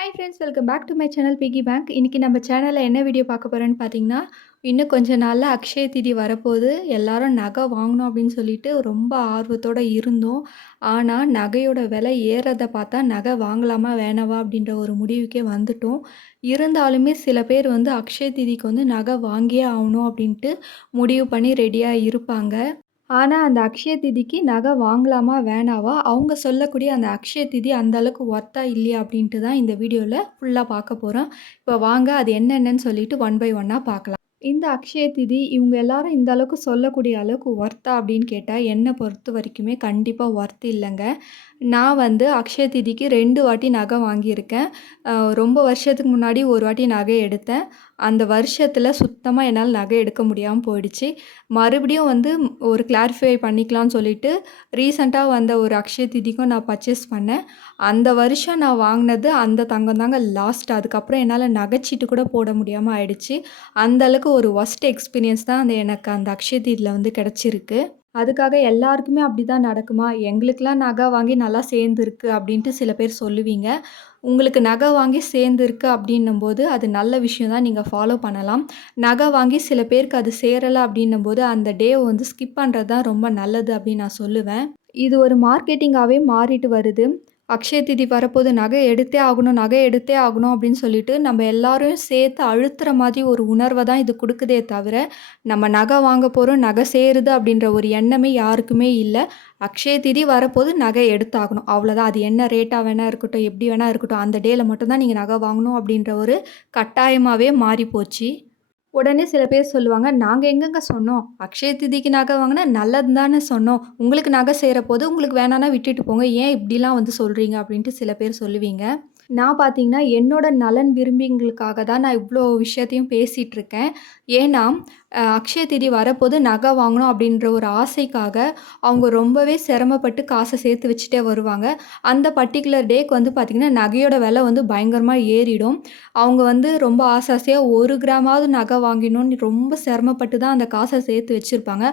Hi friends welcome back to my channel piggy bank இன்றைக்கி நம்ம சேனலில் என்ன வீடியோ பார்க்க போகிறோன்னு பார்த்தீங்கன்னா இன்னும் கொஞ்சம் நாளில் அக்ஷய திதி வரப்போகுது. எல்லாரும் நகை வாங்கணும் அப்படின்னு சொல்லிட்டு ரொம்ப ஆர்வத்தோடு இருந்தோம். ஆனால் நகையோட விலை ஏறதை பார்த்தா நகை வாங்கலாமா வேணாவா அப்படின்ற ஒரு முடிவுக்கே வந்துட்டோம். இருந்தாலுமே சில பேர் வந்து அக்ஷய திதிக்கு வந்து நகை வாங்கியே ஆகணும் அப்படின்ட்டு முடிவு பண்ணி ரெடியாக இருப்பாங்க. ஆனால் அந்த அக்ஷய திதிக்கு நகை வாங்கலாமா வேணாவா? அவங்க சொல்லக்கூடிய அந்த அக்ஷய திதி அந்த அளவுக்கு ஒர்த்தா இல்லையா அப்படின்ட்டு தான் இந்த வீடியோவில் ஃபுல்லாக பார்க்க போகிறோம் இப்போ வாங்க அது என்னென்னன்னு சொல்லிட்டு ஒன் பை ஒன்னாக பார்க்கலாம். இந்த அக்ஷய திதி இவங்க எல்லாரும் இந்த அளவுக்கு சொல்லக்கூடிய அளவுக்கு ஒர்த்தா அப்படின்னு கேட்டால் என்னை பொறுத்த வரைக்குமே கண்டிப்பாக ஒர்த்து இல்லைங்க. நான் வந்து அக்ஷய திதிக்கு ரெண்டு வாட்டி நகை வாங்கியிருக்கேன். ரொம்ப வருஷத்துக்கு முன்னாடி ஒரு வாட்டி நகை எடுத்தேன். அந்த வருஷத்தில் சுத்தமாக என்னால் நகை எடுக்க முடியாமல் போயிடுச்சு. மறுபடியும் வந்து ஒரு கிளாரிஃபை பண்ணிக்கலாம்னு சொல்லிட்டு ரீசண்டாக வந்த ஒரு அக்ஷய திதிக்கும் நான் பர்ச்சேஸ் பண்ணேன். அந்த வருஷம் நான் வாங்கினது அந்த தங்கம் தாங்க லாஸ்ட் அதுக்கப்புறம் என்னால் நகைச்சீட்டு கூட போட முடியாமல் ஆயிடுச்சு. அந்த அளவுக்கு ஒரு ஒஸ்ட் எக்ஸ்பீரியன்ஸ் தான் அந்த எனக்கு அந்த அக்ஷய திதியில் வந்து கிடச்சிருக்கு. அதுக்காக எல்லாருக்குமே அப்படி தான் நடக்குமா? எங்களுக்கெலாம் நகை வாங்கி நல்லா சேர்ந்துருக்கு அப்படின்ட்டு சில பேர் சொல்லுவீங்க. உங்களுக்கு நகை வாங்கி சேர்ந்துருக்கு அப்படின்னும்போது அது நல்ல விஷயம் தான் நீங்கள் ஃபாலோ பண்ணலாம். நகை வாங்கி சில பேருக்கு அது சேரலை அப்படின்னும்போது அந்த டேவை வந்து ஸ்கிப் பண்ணுறது தான் ரொம்ப நல்லது அப்படின்னு நான் சொல்லுவேன். இது ஒரு மார்க்கெட்டிங்காகவே மாறிட்டு வருது. அக்ஷய திதி வரப்போது நகை எடுத்தே ஆகணும் நகை எடுத்தே ஆகணும் அப்படின்னு சொல்லிட்டு நம்ம எல்லாரும் சேர்த்து அழுத்துற மாதிரி ஒரு உணர்வை தான் இது கொடுக்குதே தவிர நம்ம நகை வாங்க போகிறோம் நகை சேருது அப்படின்ற ஒரு எண்ணமே யாருக்குமே இல்லை. அக்ஷய திதி வரப்போது நகை எடுத்தாகணும். அவ்வளோதான் அது என்ன ரேட்டாக வேணால் இருக்கட்டும் எப்படி வேணால் இருக்கட்டும் அந்த டேயில் மட்டும்தான் நீங்கள் நகை வாங்கணும் அப்படின்ற ஒரு கட்டாயமாகவே மாறி போச்சு உடனே சில பேர் சொல்லுவாங்க நாங்கள் எங்கெங்க சொன்னோம்? அக்ஷய திதிக்கு நகை வாங்கினா நல்லது தானே சொன்னோம். உங்களுக்கு நகை செய்கிற போது உங்களுக்கு வேணான்னா விட்டுட்டு போங்க. ஏன் இப்படிலாம் வந்து சொல்கிறீங்க அப்படின்ட்டு சில பேர் சொல்லுவீங்க. நான் பார்த்தீங்கன்னா என்னோட நலன் விரும்பிங்களுக்காக தான் நான் இவ்வளோ விஷயத்தையும் பேசிகிட்ருக்கேன் ஏன்னா அக்ஷய திதி வரப்போது நகை வாங்கணும் அப்படின்ற ஒரு ஆசைக்காக அவங்க ரொம்பவே சிரமப்பட்டு காசை சேர்த்து வச்சுட்டே வருவாங்க. அந்த பர்டிகுலர் டேக்கு வந்து பார்த்திங்கன்னா நகையோட விலை வந்து பயங்கரமாக ஏறிடும். அவங்க வந்து ரொம்ப ஆசை ஆசையாக ஒரு கிராமாவது நகை வாங்கினோன்னு ரொம்ப சிரமப்பட்டு தான் அந்த காசை சேர்த்து வச்சுருப்பாங்க.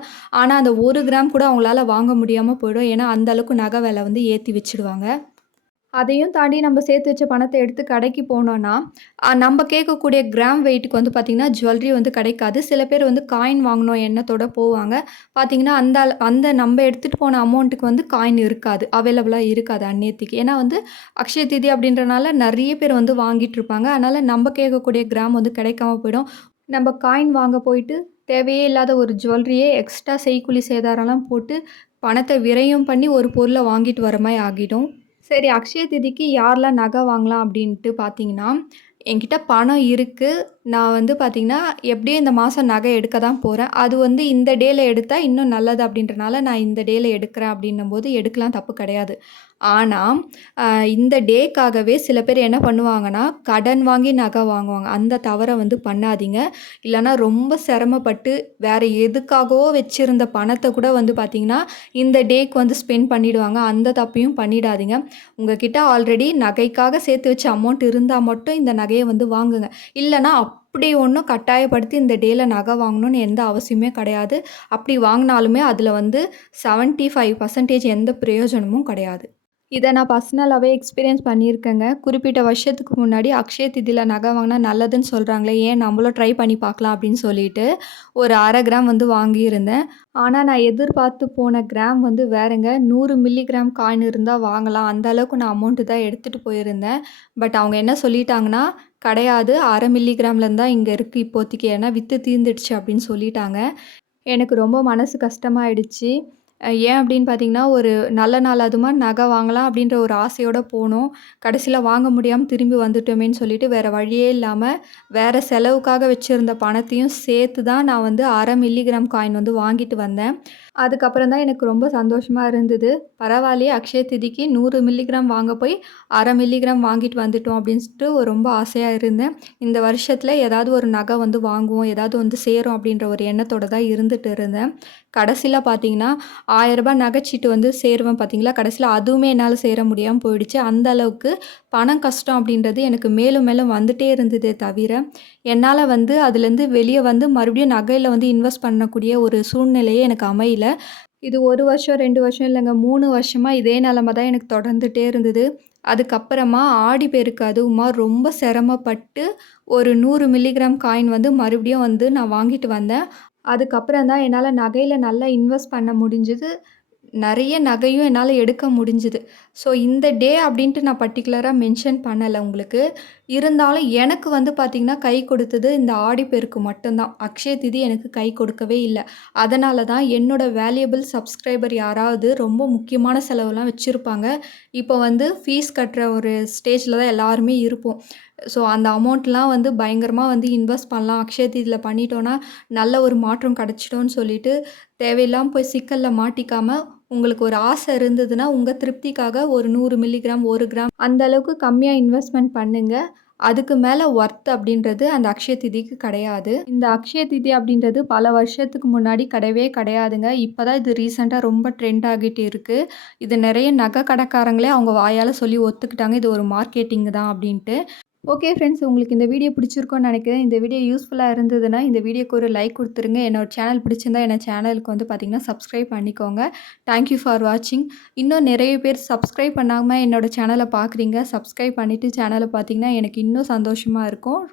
ஆனால் அந்த ஒரு கிராம் கூட அவங்களால வாங்க முடியாமல் போயிடும். ஏன்னா அந்த அளவுக்கு நகை விலை வந்து ஏற்றி வச்சுடுவாங்க. அதையும் தாண்டி நம்ம சேர்த்து வச்ச பணத்தை எடுத்து கடைக்கு போனோன்னா நம்ம கேட்கக்கூடிய கிராம் வெயிட்டுக்கு வந்து பார்த்திங்கன்னா ஜுவல்லரி வந்து கிடைக்காது. சில பேர் வந்து காயின் வாங்கினோம் எண்ணத்தோட போவாங்க. பார்த்திங்கன்னா அந்த அந்த நம்ம எடுத்துகிட்டு போன அமௌண்ட்டுக்கு வந்து காயின் இருக்காது. அவைலபிளாக இருக்காது அந்நேரத்துக்கு ஏன்னா வந்து அக்ஷய திதி அப்படின்றனால நிறைய பேர் வந்து வாங்கிட்டு இருப்பாங்க. அதனால் நம்ம கேட்கக்கூடிய கிராம் வந்து கிடைக்காம போயிடும். நம்ம காயின் வாங்க போயிட்டு தேவையே இல்லாத ஒரு ஜுவல்லரியே எக்ஸ்ட்ரா செய்கூலி சேதாரம்லாம் போட்டு பணத்தை விரயம் பண்ணி ஒரு பொருளை வாங்கிட்டு வர மாதிரி ஆகிடும். சரி அக்ஷய திதிக்கு யாரெலாம் நகை வாங்கலாம் அப்படின்ட்டு பார்த்தீங்கன்னா என்கிட்ட பணம் இருக்குது நான் வந்து பார்த்திங்கன்னா எப்படியும் இந்த மாதம் நகை எடுக்க தான் போகிறேன் அது வந்து இந்த டேயில் எடுத்தால் இன்னும் நல்லது அப்படின்றனால நான் இந்த டேயில் எடுக்கிறேன் அப்படின்னும் போது எடுக்கலாம் தப்பு கிடையாது. ஆனால் இந்த டேக்காகவே சில பேர் என்ன பண்ணுவாங்கன்னா கடன் வாங்கி நகை வாங்குவாங்க. அந்த தவறை வந்து பண்ணாதீங்க. இல்லைன்னா ரொம்ப சிரமப்பட்டு வேறு எதுக்காகவோ வச்சுருந்த பணத்தை கூட வந்து பார்த்திங்கன்னா இந்த டேக்கு வந்து ஸ்பெண்ட் பண்ணிவிடுவாங்க அந்த தப்பையும் பண்ணிடாதீங்க. உங்ககிட்ட ஆல்ரெடி நகைக்காக சேர்த்து வச்ச அமௌண்ட் இருந்தால் மட்டும் இந்த நகையை வந்து வாங்குங்க. இல்லைன்னா அப்படி ஒன்றும் கட்டாயப்படுத்தி இந்த டேயில் நகை வாங்கணும்னு எந்த அவசியமே கிடையாது. அப்படி வாங்கினாலுமே அதில் வந்து 75% ஃபைவ் பர்சன்டேஜ் எந்த பிரயோஜனமும் கிடையாது. இதை நான் பர்சனலாகவே எக்ஸ்பீரியன்ஸ் பண்ணியிருக்கேங்க. குறிப்பிட்ட வருஷத்துக்கு முன்னாடி அக்ஷய திதியில் நகை வாங்கினா நல்லதுன்னு சொல்கிறாங்களே ஏன் நம்மளும் ட்ரை பண்ணி பார்க்கலாம் அப்படின்னு சொல்லிட்டு ஒரு அரை கிராம் வந்து வாங்கியிருந்தேன். ஆனால் நான் எதிர்பார்த்து போன கிராம் வந்து வேறுங்க நூறு மில்லிகிராம் காயின் இருந்தால் வாங்கலாம். அந்த அளவுக்கு நான் அமௌண்ட்டு தான் எடுத்துகிட்டு போயிருந்தேன். பட் அவங்க என்ன சொல்லிட்டாங்கன்னா கிடையாது. அரை மில்லிகிராம்லேருந்து தான் இங்கே இருக்குது இப்போதைக்கு. ஏன்னா விற்று தீர்ந்துடுச்சு அப்படின்னு சொல்லிட்டாங்க. எனக்கு ரொம்ப மனசு கஷ்டமாயிடுச்சு. ஏன் அப்படின்னு பார்த்தீங்கன்னா ஒரு நல்ல நாள் அதுமா நகை வாங்கலாம் அப்படின்ற ஒரு ஆசையோடு போனோம். கடைசியில் வாங்க முடியாமல் திரும்பி வந்துட்டோமேன்னு சொல்லிட்டு வேறு வழியே இல்லாமல் வேறு செலவுக்காக வச்சுருந்த பணத்தையும் சேர்த்து தான் நான் வந்து அரை மில்லிகிராம் காயின் வந்து வாங்கிட்டு வந்தேன். அதுக்கப்புறம் தான் எனக்கு ரொம்ப சந்தோஷமாக இருந்தது. பரவாயில்லையே அக்ஷய திதிக்கு நூறு மில்லிகிராம் வாங்க போய் அரை மில்லிகிராம் வாங்கிட்டு வந்துட்டோம் அப்படின்னு சொல்லிட்டு ஒரு ரொம்ப ஆசையாக இருந்தேன். இந்த வருஷத்தில் ஏதாவது ஒரு நகை வந்து வாங்குவோம் ஏதாவது வந்து சேரும் அப்படின்ற ஒரு எண்ணத்தோடு தான் இருந்துகிட்டு இருந்தேன். கடைசியில் பார்த்தீங்கன்னா ஆயரரூபா நகைச்சீட்டு வந்து சேருவேன் பார்த்தீங்களா கடைசியில் அதுவுமே என்னால் சேர முடியாமல் போயிடுச்சு. அந்த அளவுக்கு பணம் கஷ்டம் அப்படின்றது எனக்கு மேலும் மேலும் வந்துட்டே இருந்ததே தவிர என்னால் வந்து அதுலேருந்து வெளியே வந்து மறுபடியும் நகையில் வந்து இன்வெஸ்ட் பண்ணக்கூடிய ஒரு சூழ்நிலையே எனக்கு அமையல. இது ஒரு வருஷம் ரெண்டு வருஷம் இல்லைங்க மூணு வருஷமாக இதே நிலமை தான் எனக்கு தொடர்ந்துட்டே இருந்தது. அதுக்கப்புறமா ஆடி பெருக்கு அதுவுமா ரொம்ப சிரமப்பட்டு ஒரு நூறு மில்லிகிராம் காயின் வந்து மறுபடியும் வந்து நான் வாங்கிட்டு வந்தேன். அதுக்கப்புறம் தான் என்னால் நகையில் நல்லா இன்வெஸ்ட் பண்ண முடிஞ்சுது நிறைய நகையும் என்னால் எடுக்க முடிஞ்சது. ஸோ இந்த டே அப்படின்ட்டு நான் பர்டிகுலராக மென்ஷன் பண்ணலை உங்களுக்கு. இருந்தாலும் எனக்கு வந்து பார்த்திங்கன்னா கை கொடுத்தது இந்த ஆடிப்பெருக்கு மட்டும்தான் அக்ஷய திதி எனக்கு கை கொடுக்கவே இல்லை அதனால தான் என்னோட வேல்யூபிள் சப்ஸ்கிரைபர் யாராவது ரொம்ப முக்கியமான செலவுலாம் வச்சுருப்பாங்க இப்போ வந்து ஃபீஸ் கட்டுற ஒரு ஸ்டேஜில் தான் எல்லாருமே இருப்போம். ஸோ அந்த அமௌண்ட்லாம் வந்து பயங்கரமாக வந்து இன்வெஸ்ட் பண்ணலாம். அக்ஷய திதியில் பண்ணிட்டோன்னா நல்ல ஒரு மாற்றம் கிடச்சிட்டோன்னு சொல்லிட்டு, தேவையில்லாமல் போய் சிக்கலில் மாட்டிக்காமல் உங்களுக்கு ஒரு ஆசை இருந்ததுன்னா, உங்கள் திருப்திக்காக ஒரு நூறு மில்லிகிராம், ஒரு கிராம் அந்த அளவுக்கு கம்மியாக இன்வெஸ்ட்மெண்ட் பண்ணுங்கள் அதுக்கு மேலே ஒர்த் அப்படின்றது அந்த அக்ஷய திதிக்கு கிடையாது. இந்த அக்ஷய திதி அப்படின்றது பல வருஷத்துக்கு முன்னாடி கிடையவே கிடையாதுங்க. இப்போ தான் இது ரீசெண்டாக ரொம்ப ட்ரெண்ட் ஆகிட்டு இருக்குது இது நிறைய நகை கடைக்காரங்களே அவங்க வாயால் சொல்லி ஒத்துக்கிட்டாங்க. இது ஒரு மார்க்கெட்டிங் தான் அப்படின்ட்டு. ஓகே ஃப்ரெண்ட்ஸ் உங்களுக்கு இந்த வீடியோ பிடிச்சிருக்கோன்னு நினைக்கிறேன் இந்த வீடியோ யூஸ்ஃபுல்லாக இருந்ததுன்னா, இந்த வீடியோக்கு ஒரு லைக் கொடுத்துருங்க என்னோட சேனல் பிடிச்சிருந்தா, என்ன சேனலுக்கு வந்து பார்த்தீங்கன்னா, சப்ஸ்கிரைப் பண்ணிக்கோங்க. தேங்க் யூ ஃபார் வாட்சிங். இன்னும் நிறைய பேர் சப்ஸ்கிரைப் பண்ணாமல் என்னோடய சேனலை பார்க்குறீங்க. சப்ஸ்கிரைப் பண்ணிட்டு சேனலை பார்த்தீங்கன்னா, எனக்கு இன்னும் சந்தோஷமாக இருக்கும்.